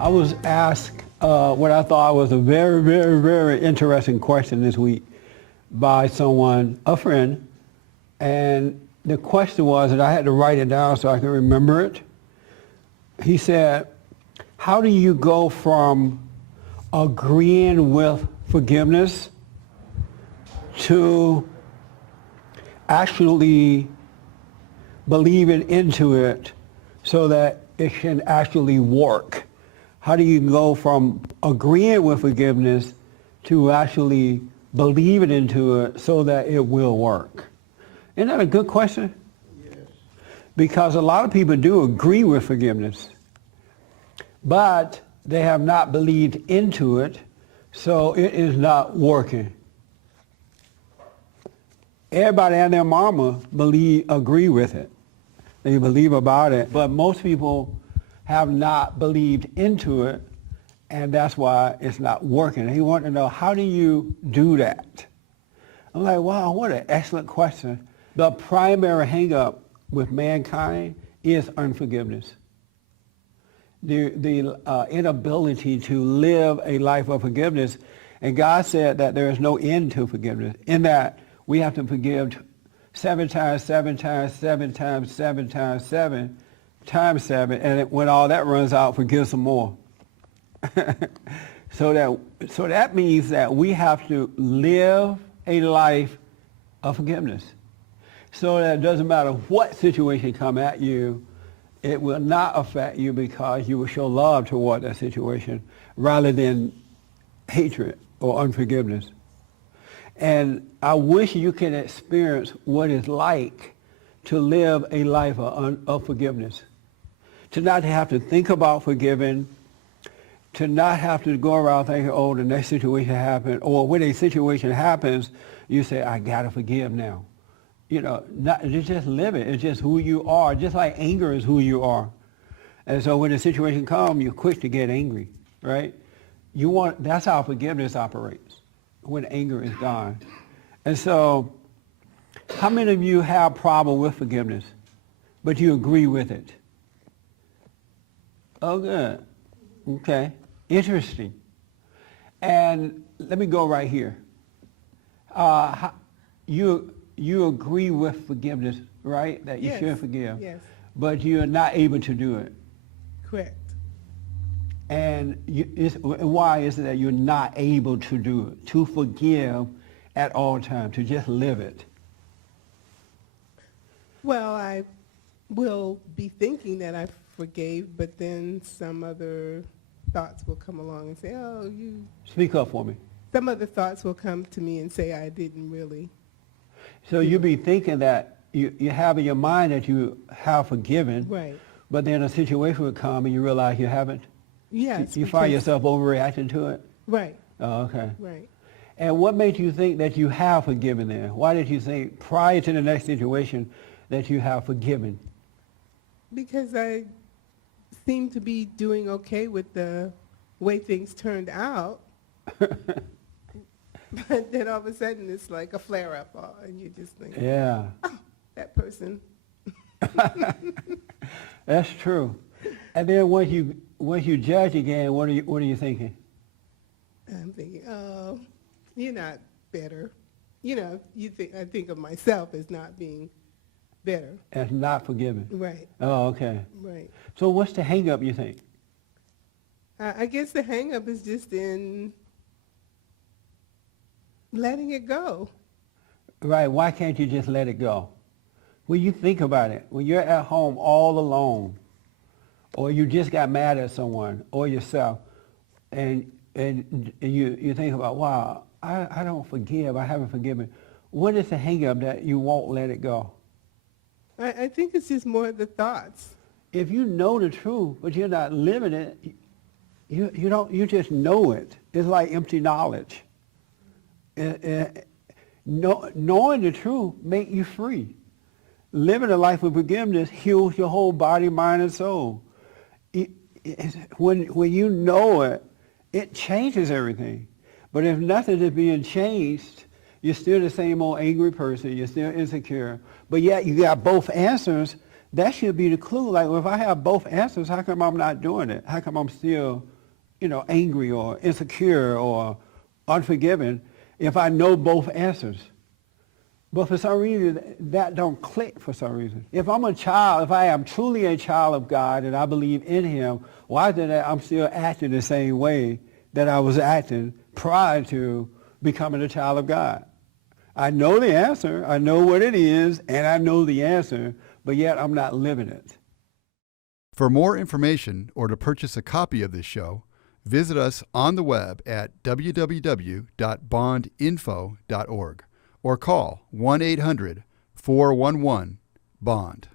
I was asked what I thought was a very, very, very interesting question this week by someone, a friend, and the question was, and I had to write it down so I can remember it. He said, how do you go from agreeing with forgiveness to actually believing into it so that it can actually work? How do you go from agreeing with forgiveness to actually believing into it so that it will work? Isn't that a good question? Yes. Because a lot of people do agree with forgiveness, but they have not believed into it, so it is not working. Everybody and their mama agree with it. They believe about it, but most people have not believed into it, and that's why it's not working. And he wanted to know, how do you do that? I'm like, wow, what an excellent question. The primary hang-up with mankind is unforgiveness. The inability to live a life of forgiveness. And God said that there is no end to forgiveness, in that we have to forgive 7 times, 7 times, 7 times, 7 times, 7 times 7, and when all that runs out, forgive some more. So that means that we have to live a life of forgiveness. So that it doesn't matter what situation come at you, it will not affect you because you will show love toward that situation rather than hatred or unforgiveness. And I wish you could experience what it's like to live a life of forgiveness. To not have to think about forgiving, to not have to go around thinking, oh, the next situation happened, or when a situation happens, you say, I gotta forgive now. You know, you just live it. It's just who you are, just like anger is who you are. And so when a situation comes, you're quick to get angry, right? That's how forgiveness operates, when anger is gone. And so, how many of you have a problem with forgiveness, but you agree with it? Oh, good. Okay. Interesting. And let me go right here. You agree with forgiveness, right? That you should forgive. Yes. But you're not able to do it. Correct. And why is it that you're not able to do it? To forgive at all times, to just live it? Well, I will be thinking that I forgave, but then some other thoughts will come along and say, oh, you... Speak up for me. Some other thoughts will come to me and say I didn't really. So you'll be thinking that you have in your mind that you have forgiven, right? But then a situation will come and you realize you haven't. Yes. You find yourself overreacting to it? Right. Oh, okay. Right. And what made you think that you have forgiven then? Why did you think prior to the next situation that you have forgiven? Because I seem to be doing okay with the way things turned out. But then all of a sudden it's like a flare-up, and you just think, yeah, oh, that person. That's true. And then once you judge again, what are you thinking? I'm thinking, oh, you're not better. You know, I think of myself as not being better. As not forgiven. Right. Oh, okay. Right. So what's the hang-up, you think? I guess the hang-up is just in letting it go. Right. Why can't you just let it go? When you think about it, when you're at home all alone, or you just got mad at someone or yourself, and you think about, wow, I don't forgive, I haven't forgiven. What is the hang-up that you won't let it go? I think it's just more the thoughts. If you know the truth, but you're not living it, you just know it. It's like empty knowledge. Knowing the truth makes you free. Living a life of forgiveness heals your whole body, mind, and soul. When you know it, it changes everything. But if nothing is being changed, you're still the same old angry person. You're still insecure. But yet you got both answers. That should be the clue. Like, if I have both answers, how come I'm not doing it? How come I'm still, angry or insecure or unforgiving if I know both answers? But for some reason, that don't click for some reason. If I'm a child, if I am truly a child of God and I believe in him, why is it that I'm still acting the same way that I was acting prior to becoming a child of God? I know the answer, I know what it is, and I know the answer, but yet I'm not living it. For more information or to purchase a copy of this show, visit us on the web at www.bondinfo.org or call 1-800-411-BOND.